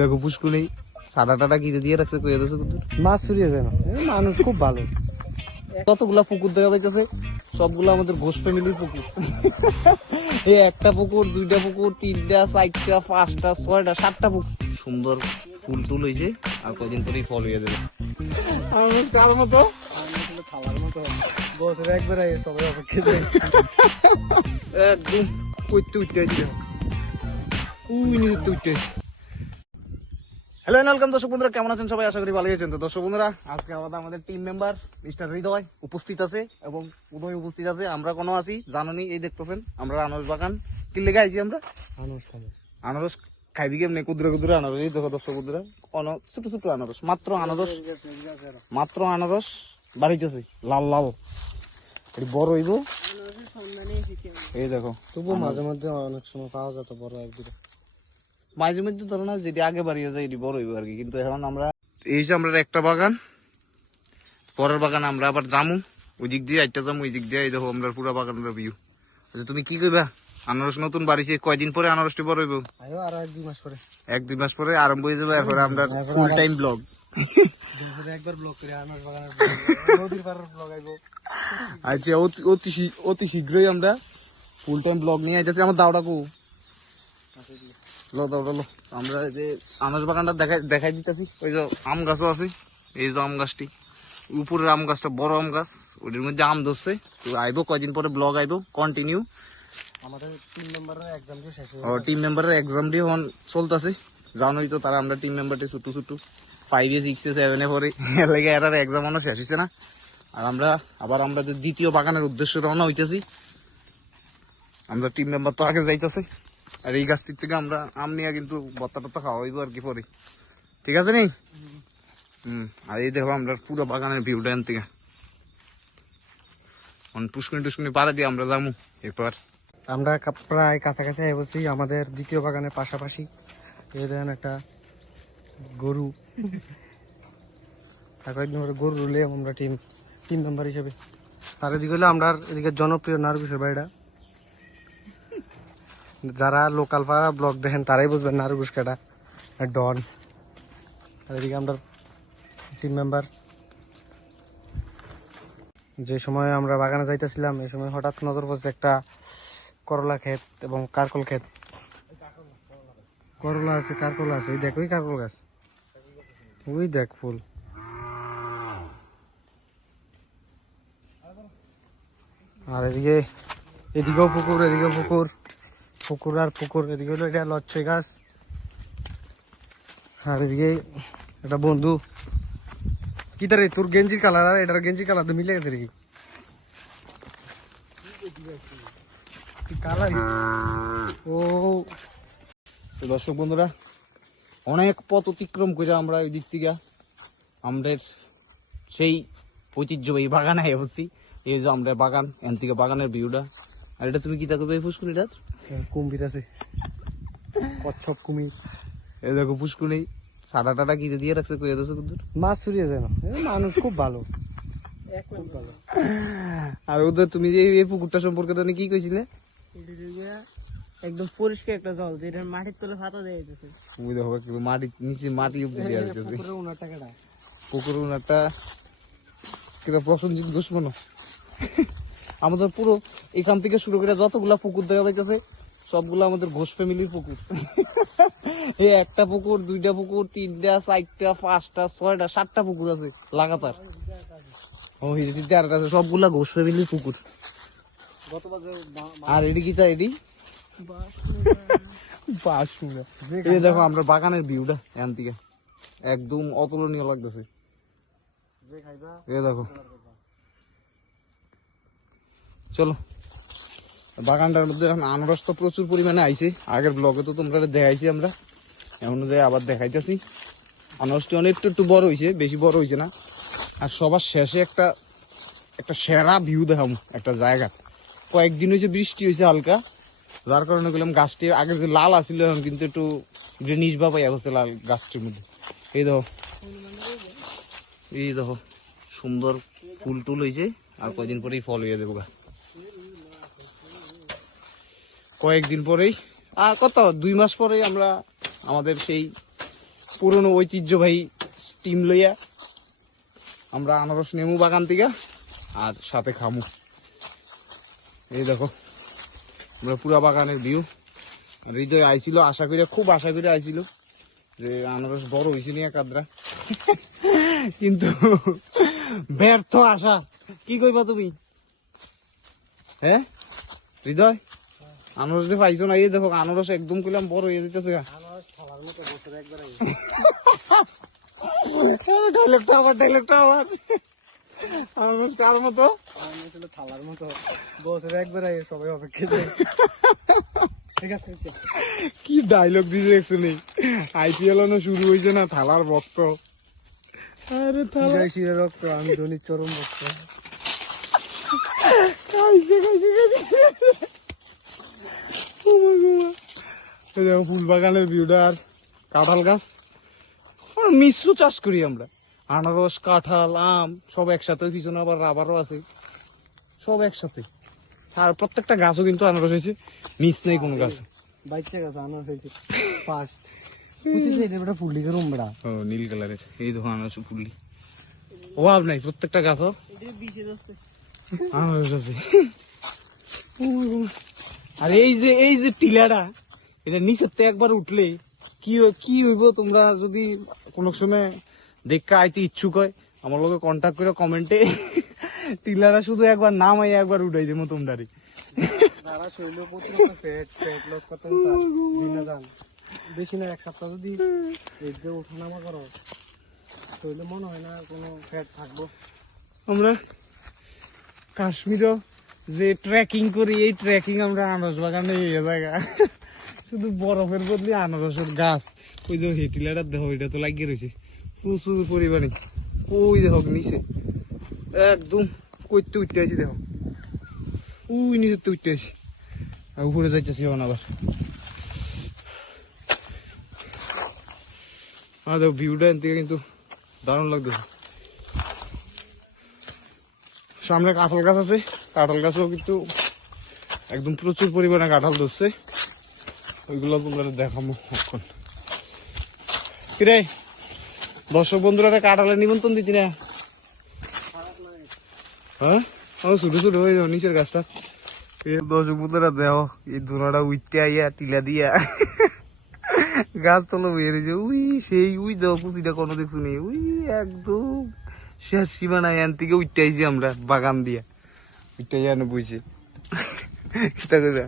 দেখো পুষ্কুনি সাদা টাটা কিনে দিয়ে রাখছে কইয়া দিয়েছে মাছ ছড়িয়ে যায় না। মানুষ খুব ভালো। কতগুলা পুকুর দেখা যাইতেছে সবগুলো আমাদের ঘোষ ফ্যামিলির পুকুর। এই একটা পুকুর দুইটা পুকুর তিনটা চারটা পাঁচটা ছয়টা সাতটা পুকুর। সুন্দর ফুল টুল হয়েছে আর কদিন পরেই ফল হয়ে যাবে। কার মতো? খাওয়ার মতো বছরে একবার সবাই অপেক্ষা একদম উঠতে উঠতে উঠতে উঠতে হ্যালো ওয়েলকাম দর্শক বন্ধুরা। কেমন আছেন সবাই? আশা করি ভালো আছেন। তো দর্শক বন্ধুরা আজকে আমাদের আমাদের টিম মেম্বার মিস্টার হৃদয় উপস্থিত আছে এবং উদয় উপস্থিত আছে। আমরা কোনো আছি জানুনি এই দেখতেছেন আমরা আনারস বাগান। কি লেগে আইছি আমরা? মানুষ আনারস খাইবি কেমনি? কুদরে কুদরে আনারস। এই দেখো দর্শক বন্ধুরা অন ছোট ছোট আনারস মাত্র আনারস মাত্র আনারস বাড়িতেছে লাল লাল। এটি বড় হইব। এই দেখো তবুও মাঝে মধ্যে অনেক সময় পাওয়া যেত বড় এক দুটো মাঝে মধ্যে ধরো না যেটি আগে বাড়িয়ে যায় এটি বড় হইব আর কি কিন্তু এখন আমরা এই যে আমরা একটা বাগান পরের বাগান আমরা আবার জামু ওই দিক দিয়ে একটা জামু ওই দিক দিয়ে এই দেখো আমরা পুরো বাগানের ভিউ আচ্ছা তুমি কি কইবা? আনারস নতুন বাড়িছে কয়দিন পরে আনারসটি বড় হইব? আর এক দুই মাস পরে। এক দুই মাস পরে আরম্ভ হয়ে যাবে এরপরে আমরা ফুল টাইম ব্লগ বছরে একবার ব্লগ করে আনার বাগানের নদীর পাড়ের ব্লগ আইবো। আচ্ছা অতি শীঘ্রই আমরা ফুল টাইম ব্লগ নিয়ে আইতেছি। আমার দাওটা কো লো আমরা এই যে আনারস বাগানটা দেখাই দেখাই দিতেছি। ওই যে আম গাছও আছে। এই যে আম গাছটি। উপরের আম গাছটা বড় আম গাছ। ওটির মধ্যে আম ধরছে। তো আইবো কয়দিন পরে ব্লগ আইবো। কন্টিনিউ আমাদের তিন নম্বরের এক্সাম যে শেষ ও টিম মেম্বারের এক্সাম দিয়ে এখন চলতেছে। জানোই তো তারা আমরা টিম মেম্বারটি ছোট ছোট ফাইভ এ সিক্স এ সেভেন এ পরে। লেগে এরার এক্সাম এখনও শেষ হয়েছে না। আর আমরা আবার আমরা যে দ্বিতীয় বাগানের উদ্দেশ্যে রওনা হইতেছি। আমরা টিম মেম্বার তো আগে যাইতেছে। আর এই গাছটির থেকে আমরা আম নিয়ে কিন্তু বত্তা টত্তা খাওয়া হইব আর কি পরে। ঠিক আছে নি? হম, আর এই দেখো আমরা পুরো বাগানের ভিউটা এন থেকে। পুষ্কুনি টুস্কুনি পাড়া দিয়ে আমরা যাব এরপর আমরা প্রায় কাছাকাছি বসি আমাদের দ্বিতীয় বাগানের পাশাপাশি। এই দেখেন একটা গরু। আর গরু রুলে আমরা টিম টিম মেম্বার হিসেবে। আর এদিকে হলো আমরা এদিকে জনপ্রিয় নারগুসের বাড়িটা। যারা লোকাল পাড়া ব্লগ দেখেন, তারাই বুঝবেন নারগুস কেটা ডন। আর এদিকে আমরা টিম মেম্বার যে সময় আমরা বাগানে যাইতেছিলাম, এই সময় হঠাৎ নজর পড়ছে একটা করলা ক্ষেত এবং কারকল ক্ষেত। করলা আছে, কারকল আছে। ওই দেখ ওই কারকল গাছ। ওই দেখ ফুল। আর এদিকে, এদিকেও পুকুর এদিকেও পুকুর। পুকুর আর পুকুর, এদিকে হলো এটা লচ্ছই গাছ। আর এদিকে একটা বন্ধু। কি তারে তোর গেঞ্জির কালার? আর এটার গেঞ্জির কালার তো মিলে গেছে কালার ও। দর্শক বন্ধুরা, অনেক পথ অতিক্রম করে আমরা ওই দিক থেকে আমাদের সেই ঐতিহ্যবাহী বাগানে বলছি এই যে আমরা বাগান এন থেকে বাগানের ভিউটা। আর এটা তুমি কি থাকবে এই পুষ্কুনিটা কুম্ভীর আছে। কচ্ছপ কুমির এই দেখো পুষ্কুনি সাদা টাটা কিনে দিয়ে রাখছে কইয়া দিয়েছে কিন্তু মাছ ছড়িয়ে যায় না। মানুষ খুব ভালো। খুব ভালো। আর ওদের তুমি যে এই পুকুরটা সম্পর্কে তো কি কইছিলে? একদম পরিষ্কার একটা জল যেটা মাটির তলে ফাতা দেয় যেতেছে তুমি দেখো একটু মাটি নিচে মাটি অব্দি দিয়ে রাখতেছে পুকুরে উনার টাকাটা পুকুর একটা কিটা প্রসঞ্জিত দুশ্মন আমাদের পুরো এখান থেকে শুরু করে যতগুলা পুকুর দেখা যাইতেছে সবগুলো আমাদের ঘোষ ফ্যামিলির পুকুর। এই একটা পুকুর, দুইটা পুকুর, তিনটা, চারটা, পাঁচটা, ছয়টা, সাতটা পুকুর আছে লাগাতার। আছে, সবগুলা ঘোষ ফ্যামিলির পুকুর। আর এডি কি তা এডি দেখো, আমরা বাগানের ভিউটা এখান থেকে। একদম অতুলনীয় লাগতেছে। দেখো। চলো। বাগানটার মধ্যে এখন আনারস তো প্রচুর পরিমাণে আইছে। আগের ব্লগে তো তোমরা দেখাইছি আমরা। এখন অনুযায়ী আবার দেখাইতেছি। আনারসটি অনেক একটু একটু বড় হয়েছে বেশি বড় হয়েছে না। আর সবার শেষে একটা একটা সেরা ভিউ দেখাম, একটা জায়গা। কয়েকদিন হয়েছে বৃষ্টি হয়েছে হালকা। যার কারণে গেলাম গাছটি, আগে যে লাল আছিল, এখন কিন্তু একটু যে নিজবা পাইয়া হচ্ছে লাল গাছটির মধ্যে। এই দেখো। এই দেখো, সুন্দর ফুল টুল হয়েছে আর কয়দিন পরেই ফল হয়ে দেবো গা। কয়েকদিন পরেই, আর কত, দুই মাস পরেই আমরা আমাদের সেই পুরনো ঐতিহ্যবাহী স্টিম লইয়া আমরা আনারস নেমু বাগান থেকে আর সাথে খামু। এই দেখো, আমরা পুরা বাগানের ভিউ আর হৃদয় আইছিল, আশা করে খুব আশা করে আইছিল যে আনারস বড় হয়েছে নিয়ে কাদরা। কিন্তু ব্যর্থ আশা। কি কইবা তুমি? হ্যাঁ? হৃদয়? আনারস দিয়ে পাইছো না? এই দেখো আনারস একদম কইলাম বড় হয়ে যেতেছে। ডাইলেক্টটা আবার ডাইলেক্টটা আবার। আনারস কার মতো? থালার মতো। বছরে একবার সবাই অপেক্ষা। কি ডায়লগ দিছে শুনি? আইপিএল না শুরু হয়েছে না থালার ভক্ত। আরে থালা রক্ত আমি ধোনির চরম ভক্ত। খাইছে খাইছে খাইছে। ফুল বাগানের ভিউটা আর কাঁঠাল গাছ। মিশ্র চাষ করি আমরা। আনারস কাঁঠাল আম সব একসাথে পিছনে আবার রাবারও আছে। সব একসাথে। আর প্রত্যেকটা গাছও কিন্তু আনারস হয়েছে। মিস নেই কোনো গাছ। বাইকটা গেছে আনারস হয়েছে। ফার্স্ট। বুঝেছি একটা ফুল রুমড়া ও নীল কালারের। এই দেখো আনারস ফুললি। অভাব নাই প্রত্যেকটা গাছও। আনারস আছে। আর এই যে এই যে টিলাটা এটা নিচের তে একবার উঠলে কি কি হইব তোমরা যদি কোনো সময় দেখা আইতে ইচ্ছুক হয় আমার লগে কন্টাক্ট করে কমেন্টে টিলাটা শুধু একবার নামাই একবার উঠাই দেবো চান বেশি না এক সপ্তাহ যদি করো শরীরে মনে হয় না কোনো ফ্যাট থাকব। আমরা কাশ্মীরও যে ট্রেকিং করি, এই ট্রেকিং আমরা আনারস বাগানে জায়গা। শুধু বরফের বদলে আনারসের গাছ। ওই যে হেটিলাটার দেখো এটা তো লাগিয়ে রয়েছে। প্রচুর পরিমাণে। ওই দেখো নিচে। একদম কইতে উঠতে আছি দেখো। ওই নিচে উঠতে আছি আর উপরে যাইতেছি এখন আবার। আর দেখো ভিউটা এন থেকে কিন্তু দারুণ লাগতেছে। সামনে কাঁঠাল গাছ আছে। কাঁঠাল গাছও কিন্তু একদম প্রচুর পরিমাণে কাঁঠাল ধরছে। ওইগুলো তোমরা দেখাবো এখন। কিরে, দর্শক বন্ধুরা কাঁঠালের নিমন্ত্রণ দিতি না? হ্যাঁ? ও, ছোট ছোট হয়ে যাও নিচের গাছটা। দর্শক বন্ধুরা দেহ এই ধুনাটা উইতে আইয়া টিলা দিয়া। গাছ তলো বেরিয়েছে উই, সেই, উই দেহ পুঁতিটা কোনো দেখছ নেই উই, একদম শেষ সীমানায় এন থেকে উঠতে আইছি আমরা, বাগান দিয়া। উঠতে জানো বুঝছে কিতা করে